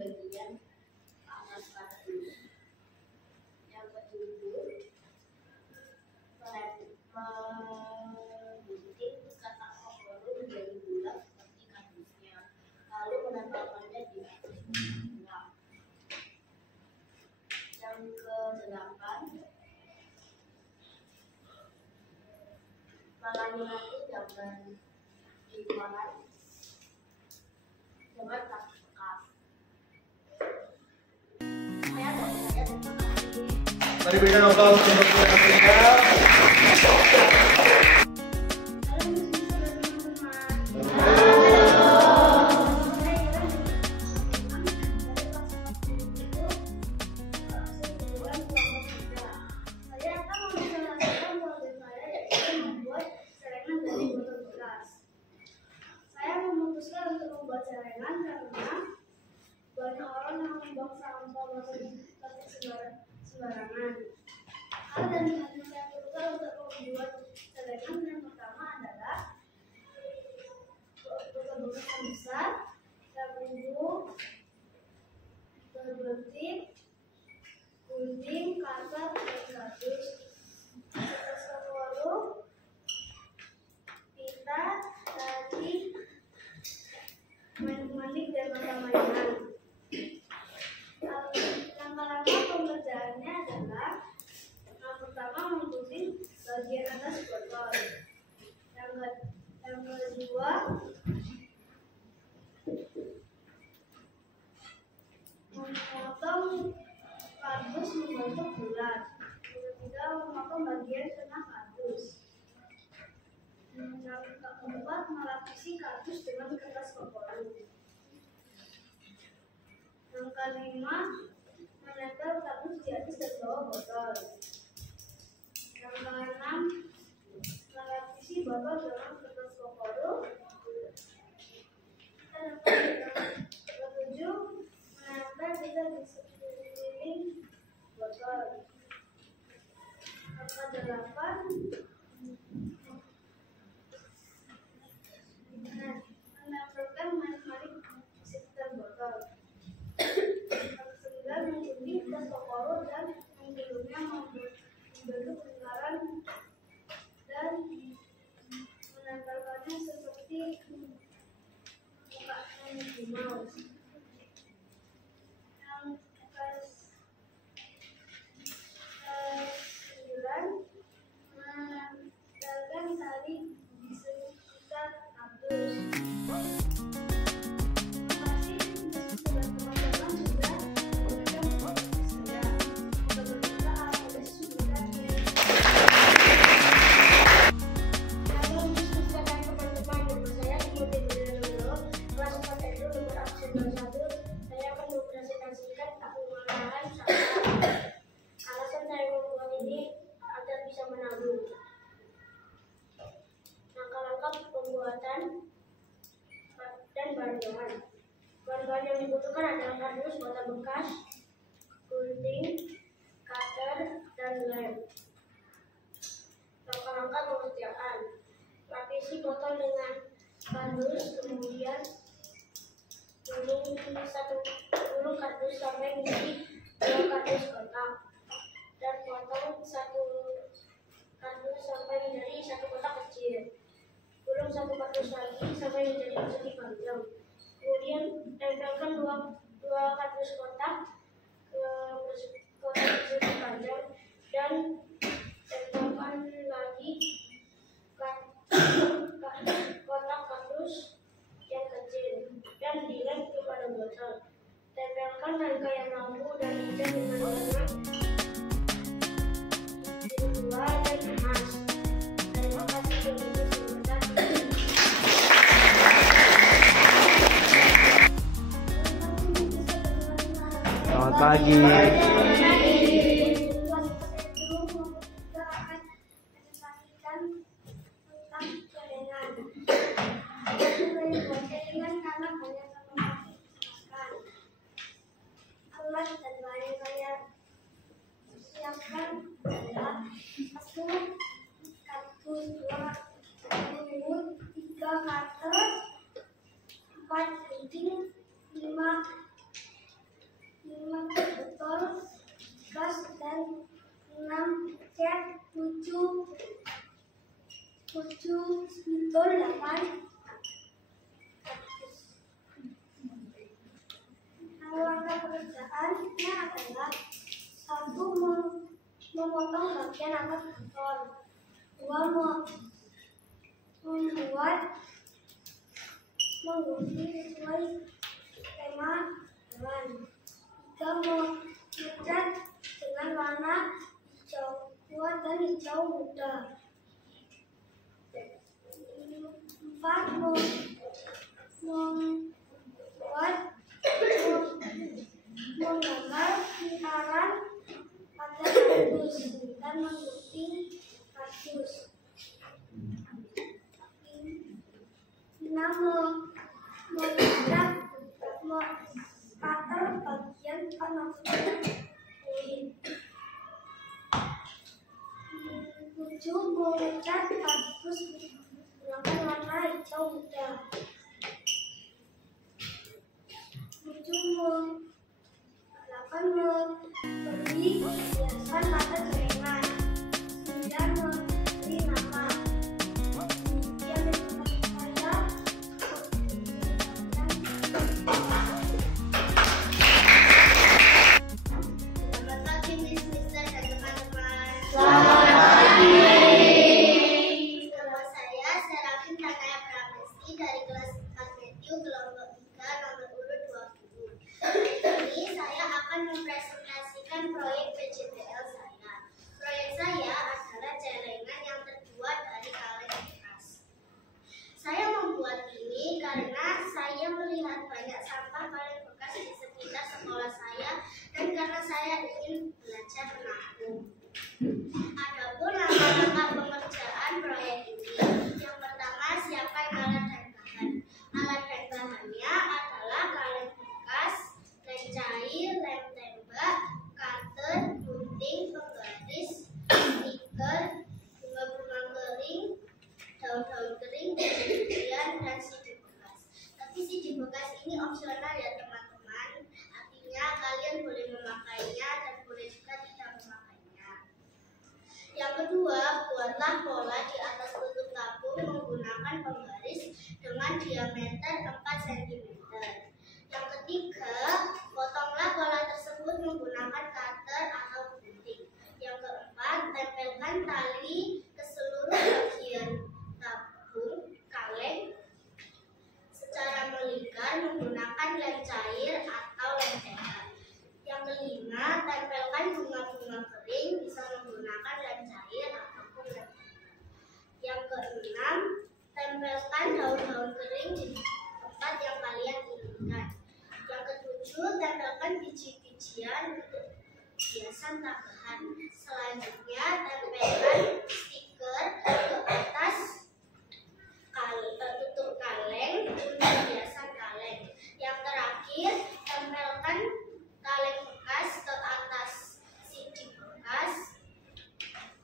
bagian atas kardus. Yang ketujuh, membentuk kotak kokoru menjadi bulat seperti kardusnya, lalu menempelkannya di atas bunga. Yang ke-8, menganyumati gambar di koran dengan plastik bekas. Mari berikan aplaus untuk mereka. Celengan karena banyak orang yang membuang sampah sembarangan. Hal dan teknik yang berusaha untuk membuat celengan yang pertama adalah bekas yang besar, yang bumbu, berbentuk, gunting, kaca, dan kardus, kertas kokoru, pita, tali, manik dan mainan. Langkah-langkah pengerjaannya adalah yang pertama menggunting bagian atas botol. Yang kedua memotong kardus membentuk bulat. Yang ketiga memotong bagian tengah kardus. Yang keempat melapisi kardus dengan kertas kokoru. Yang kelima menempel kardus di atas dan bawah botol. Yang keenam melapisi botol dengan kertas kokoru. Dan yang ketujuh menempel di sekeliling botol. Yang kedelapan menempelkan manik-manik di sekitar botol. Yang ke-9 menggunting kertas kokoru dan menggulungnya membentuk lingkaran dan menempelkannya seperti muka Mickey Mouse. Yang ke-9 menempelkan tali di sekitar kardus. Alasan saya membuat ini agar bisa menabung. Langkah-langkah pembuatan dan bahan-bahan. Bahan-bahan yang dibutuhkan adalah kardus, botol bekas, gunting, cutter, dan lem. Langkah-langkah pengerjaan: lapisi botol dengan kardus, kemudian gulung kardus sampai menjadi 2 kardus kotak, dan potong 1 kardus sampai menjadi 1 kotak kecil. Gulung 1 kardus lagi sampai menjadi persegi panjang. Kemudian tempelkan 2 kardus kotak ke kotak persegi panjang dan tempelkan lagi kotak kardus yang kecil dan dilem kepada botol. Tempelkan rangkaian lampu dan hijau dengan warna biru tua dan emas. Terima kasih begitu sebentar. Selamat pagi. Dan bahan yang saya siapkan adalah 1 kardus, 2 gulung, 3 cutter, 4 gunting, 5 7, 8. Langkah pekerjaannya adalah 1. Memotong bagian atas beton, 2. Membuat menggunting sesuai tema hewan, 3. Mengecat dengan warna hijau tua dan hijau muda, 4. Menggambar lingkaran pada kardus dan menggunting kardus, 6. Mengecat cutter bagian penampilan kulit, 7. Mengecat kardus menggunakan warna hijau muda, 8. Memberi hiasan pada celengan, 9. Memberi nama. Demikian dari saya. Selamat pagi, Miss Mister dan teman-teman. Selamat pagi. Nama saya Serafin Pranaya Pramesti dari kelas 4 Matthew kelompok 3 nomor urut 20. Hari ini saya akan mempresentasikan proyek PJBL saya. Proyek saya adalah celengan yang terbuat dari kaleng bekas. Saya membuat ini karena saya melihat banyak sampah kaleng bekas di sekitar sekolah saya dan karena saya ingin belajar menabung. Adapun langkah-langkah pengerjaan proyek ini, yang pertama siapkan alat dan bahan. Alat dan bahannya adalah kaleng bekas, lem cair, lem tembak, cutter, gunting, penggaris, stiker, bunga-bunga kering, daun-daun kering, biji-bijian, dan CD bekas. Tapi CD bekas ini opsional ya teman-teman, artinya kalian boleh memakainya dan boleh juga tidak memakainya. Yang kedua, buatlah pola di atas tutup tabung menggunakan penggaris dengan diameter 4 cm. Yang ketiga, potonglah pola tersebut menggunakan cutter atau gunting. Yang keempat, tempelkan tali ke seluruh bagian tabung kaleng secara melingkar menggunakan lem cair atau lem tembak. Yang kelima, tempelkan bunga-bunga kering bisa menggunakan lem cair ataupun lem tembak. Yang keenam, tempelkan daun-daun kering di tempat yang kalian inginkan. Yang ketujuh, tempelkan biji-bijian untuk hiasan tambahan. Selanjutnya, tempelkan stiker ke atas tutup kaleng untuk hiasan kaleng. Yang terakhir, tempelkan kaleng bekas ke atas CD bekas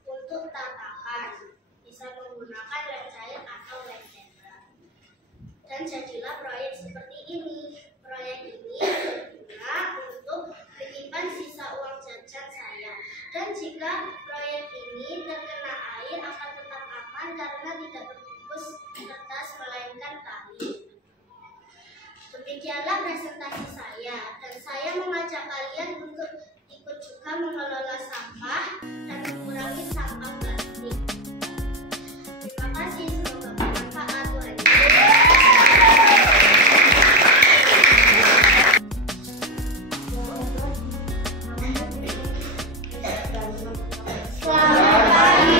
untuk tatakan. Bisa menggunakan lem cair atau lem tembak. Dan jadilah proyek seperti ini. Proyek ini berguna untuk menyimpan sisa uang jajan saya. Dan jika proyek ini terkena air akan tetap aman karena tidak berbungkus kertas melainkan tali. Demikianlah presentasi saya, dan saya mengajak kalian untuk ikut juga mengelola sampah dan mengurangi sampah plastik. Terima kasih, semoga bermanfaat. Selamat pagi.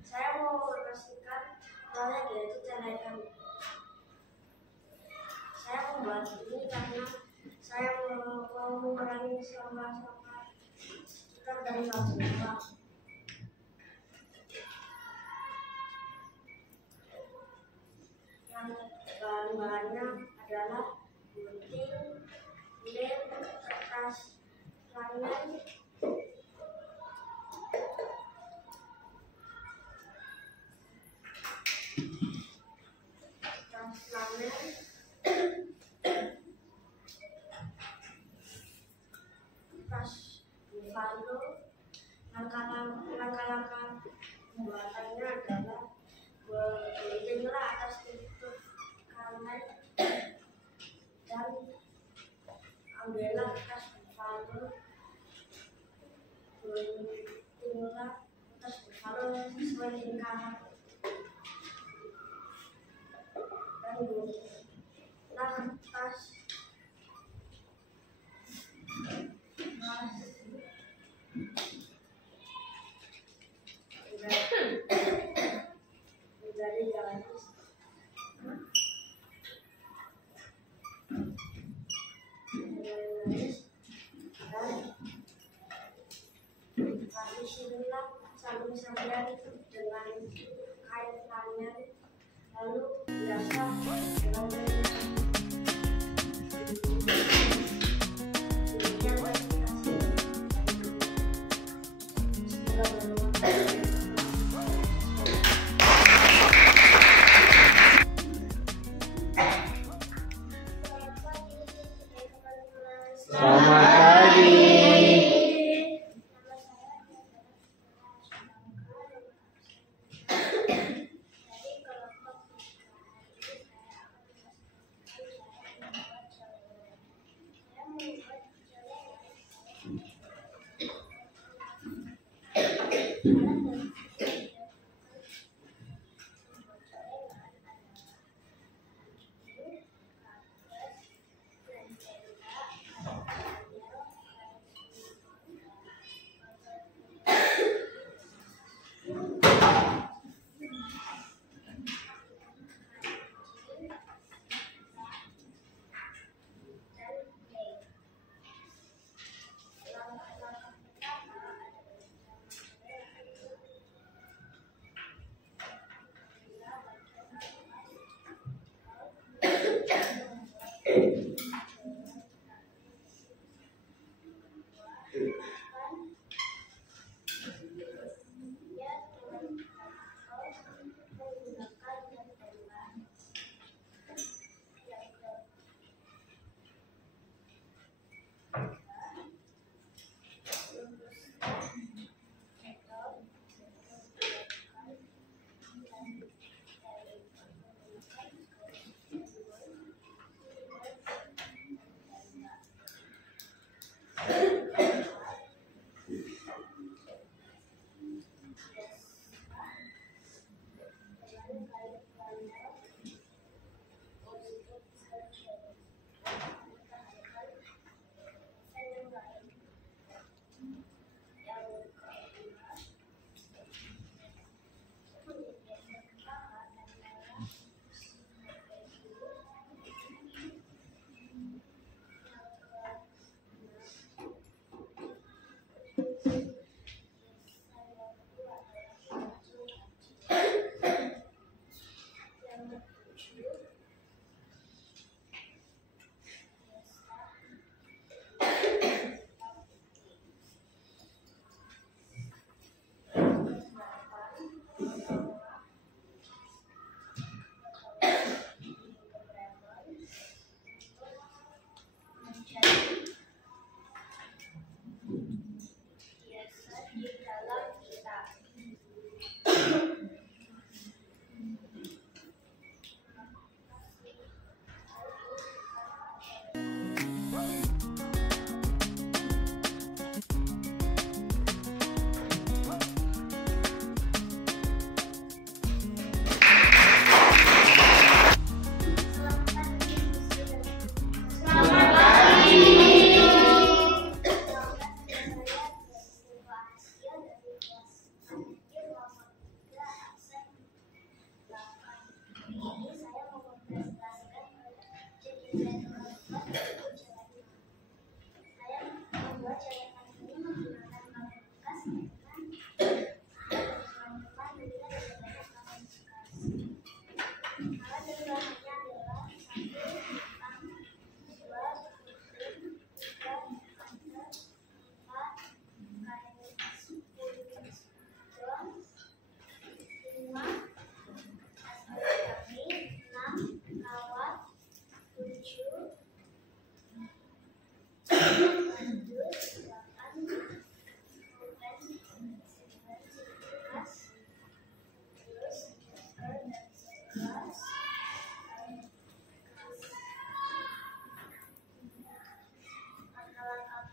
Saya mau memastikan proyek yaitu celengan. Saya membuat ini karena saya mau mengurangi sampah-sampah sekitar dari sampah. Yang bahan-bahannya adalah gunting, lem, kertas lamin, ambillah tas buffalo, gulunglah tas buffalo sesuai tingkat, dan gulunglah tas menjadi garis dan habisilah sabun-sabunan dengan kain flanel, lalu biasa dengan Selamat pagi.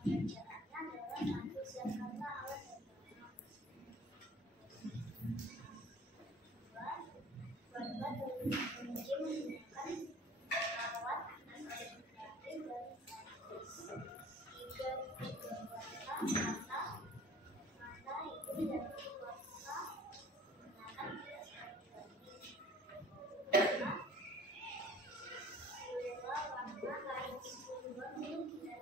Caranya adalah satu, siapkanlah alat dan bahan. Dua, buatlah kelinci menggunakan alat kreatif dan praktis. Tiga, buatlah mata itu dapat dibuatlah menggunakan hias kaki. Lima, pilihlah warna kain spidol yang tidak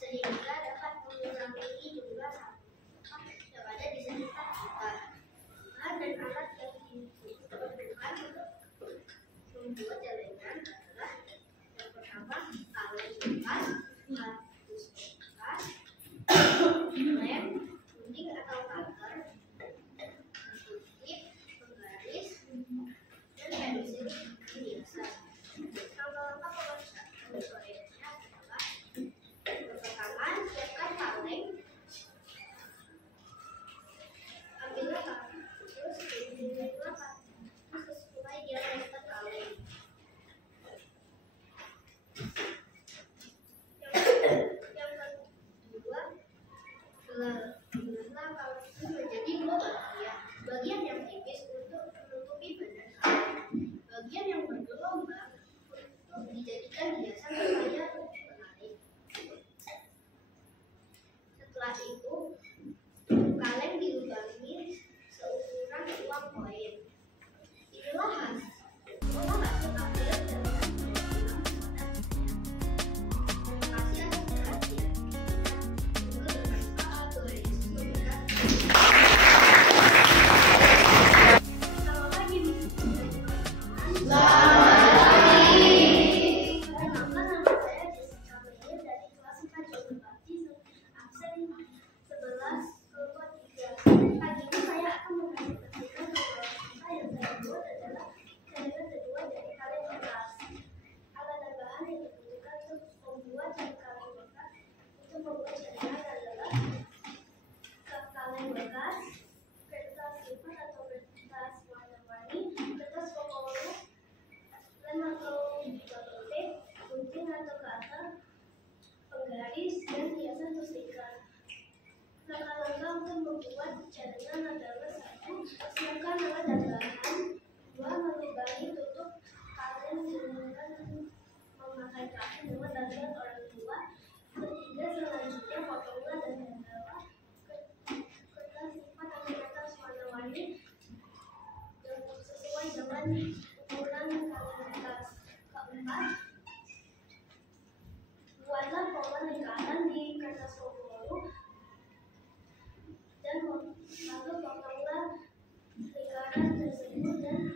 Sehingga dapat mengurangi jumlah sampah yang ada di sekitar kita. Bahan dan alat yang diperlukan untuk membuat celengan adalah yang pertama kaleng bekas, kardus bekas, lem, gunting atau cutter, tip, penggaris, dan pensil biasa. Langkah-langkah pengerjaannya adalah pertama, siapkan kaleng, ambillah kardus, jadilah kardus sesuai diameter kaleng. Yang kedua, belahlah kardus menjadi dua bagian. Bagian yang tipis untuk menutupi badan kaleng, bagian yang bergelombang untuk dijadikan hiasan supaya lebih menarik. Setelah itu, kaleng dilubangi seukuran uang koin. Inilah hasil akhir dari penampilan pada Terima kasih atas perhatian. Semoga bermanfaat. Tuhan Yesus memberkati. Selamat pagi, Perkenalkan, nama saya Jessica Meyer dari kelas 4 Jawa Bakti absen 11 kelompok 3. Pagi ini saya akan mempresentasikan beberapa cerita yang saya buat adalah celengan kedua dari kaleng bekas. Alat dan bahan yang dibutuhkan untuk membuat kaleng bekas adalah kaleng bekas, kertas lipat atau kertas warna-warni, kertas pokok, lem atau bubble tape, gunting atau cutter, penggaris, dan hiasan atau stiker. Langkah-langkah untuk membuat celengan adalah 1. Siapkan alat dan bahan. 2. Melubangi tutup kaleng dengan memakai kain dengan bantuan orang tua. 3. Selanjutnya potonglah dan tempellah kertas lipat atau kertas warna-warni yang sesuai dengan ukuran kaleng bekas. 4. Buatlah pola lingkaran di kertas pokok dan lalu potonglah lingkaran tersebut dan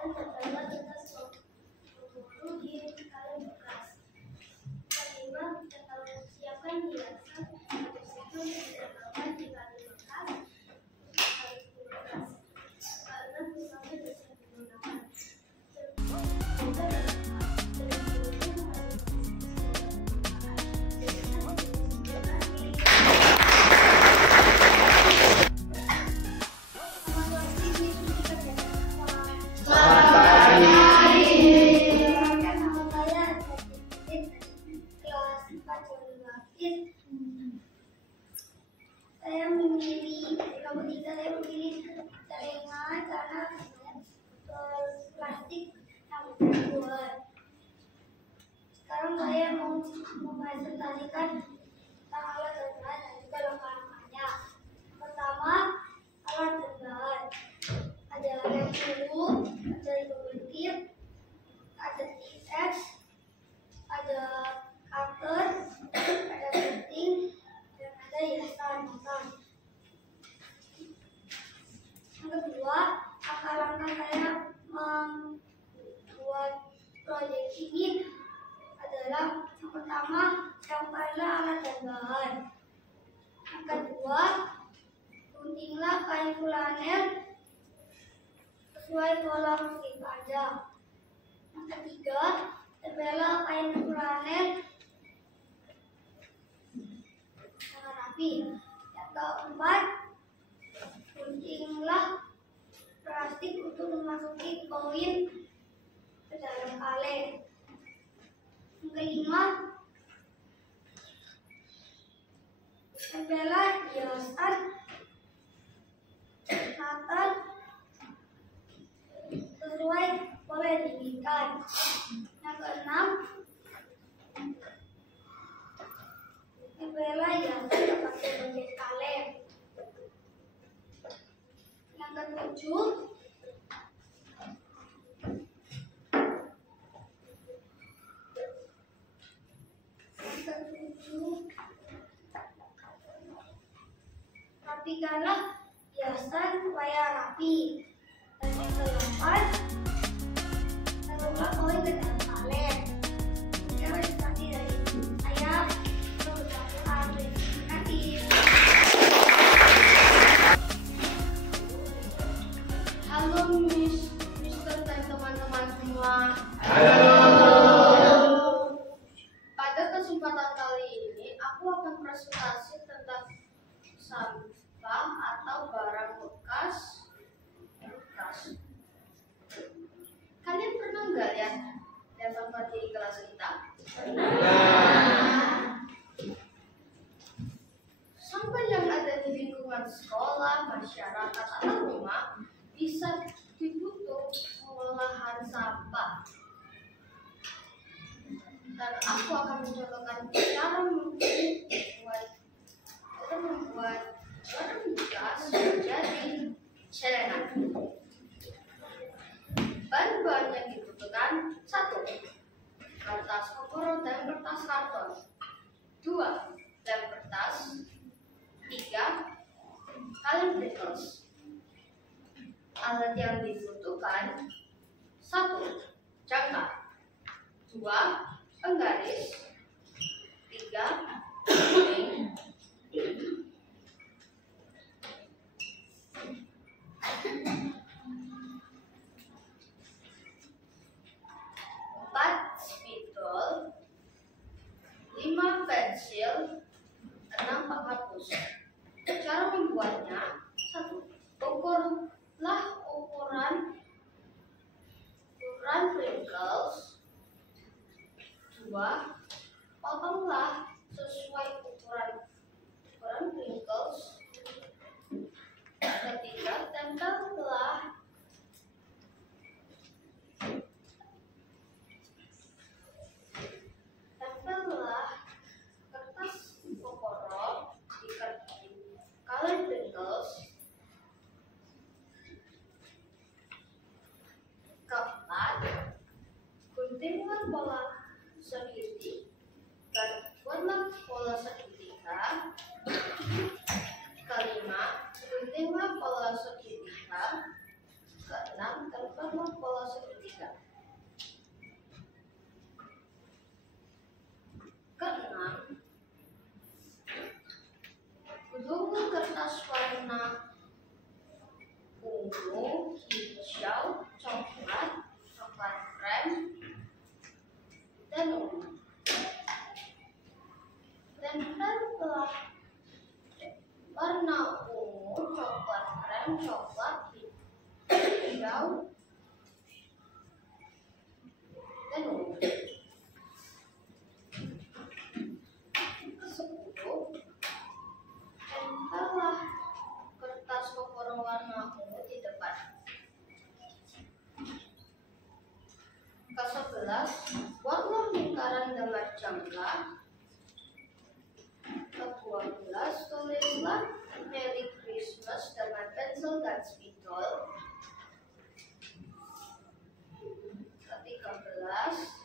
tempellah kertas pokok di kaleng bekas. 5. Siapkan hiasan atau stiker yang ditempelkan di kaleng bekas. Karena pusatnya bisa digunakan. Saya memilih nomor 3, saya memilih celengan karena plastik yang terbuat. Sekarang saya mau mempresentasikan tentang alat dan bahan dan juga langkah-langkahnya. Pertama, alat dan bahan. Ada lem dulu, ada bubble tip, ada T-X, ada cutter, ada gunting, dan ada hiasan. Yang kedua, langkah-langkah saya membuat proyek ini adalah yang pertama, siapkanlah alat dan bahan. Yang kedua, guntinglah kain flanel sesuai pola meski panjang. Yang ketiga, tempellah kain flanel dengan rapi. Yang keempat, guntinglah plastik untuk memasuki koin ke dalam kaleng. Yang kelima, Tempellah hiasan akan sesuai boleh diinginkan. Yang keenam, tempellah hiasan dapat berbagai kalem. Yang ketujuh, rapikanlah hiasan supaya rapi. Dan yang ke-8, taruhlah koin ke dalam kaleng. Sekian presentasi dari saya. Terima kasih. Halo Mister dan teman-teman semua. Pada kesempatan kali ini aku akan presentasi tentang sampah atau barang bekas. Kalian pernah nggak lihat sampah di kelas kita? Sampah yang ada di lingkungan sekolah, masyarakat, atau rumah bisa dibutuh pengolahan sampah. Dan aku akan mencontohkan cara membuat barang bekas menjadi celengan. Bahan-bahan yang dibutuhkan: 1. Kertas kopor dan kertas karton. 2. Lem kertas. 3. Kalem Pringles. Alat yang dibutuhkan: 1. Jangkar. 2. Penggaris. 3. Gunting. 4. Spidol. 5. Pensil. 6. penghapus. Cara membuatnya: 1. Ukurlah ukuran Pringles. 2. Potonglah sesuai ukuran Pringles. 3. Tempellah kertas koporo di kalem Pringles. 4. Guntinglah pola segitiga dan buatlah pola segitiga. 5. Guntinglah pola segitiga. 6. Tempellah pola segitiga. 6. Gulung kertas warna ungu, hijau, coklat krem, dan ungu. Tempellah warna ungu, coklat krem, coklat hijau, dan ungu. 10. Tempellah kertas kopor warna ungu di depan. 11. Buatlah lingkaran gambar jangka. 12. Tulislah Merry Christmas dengan pensil dan spidol. 13.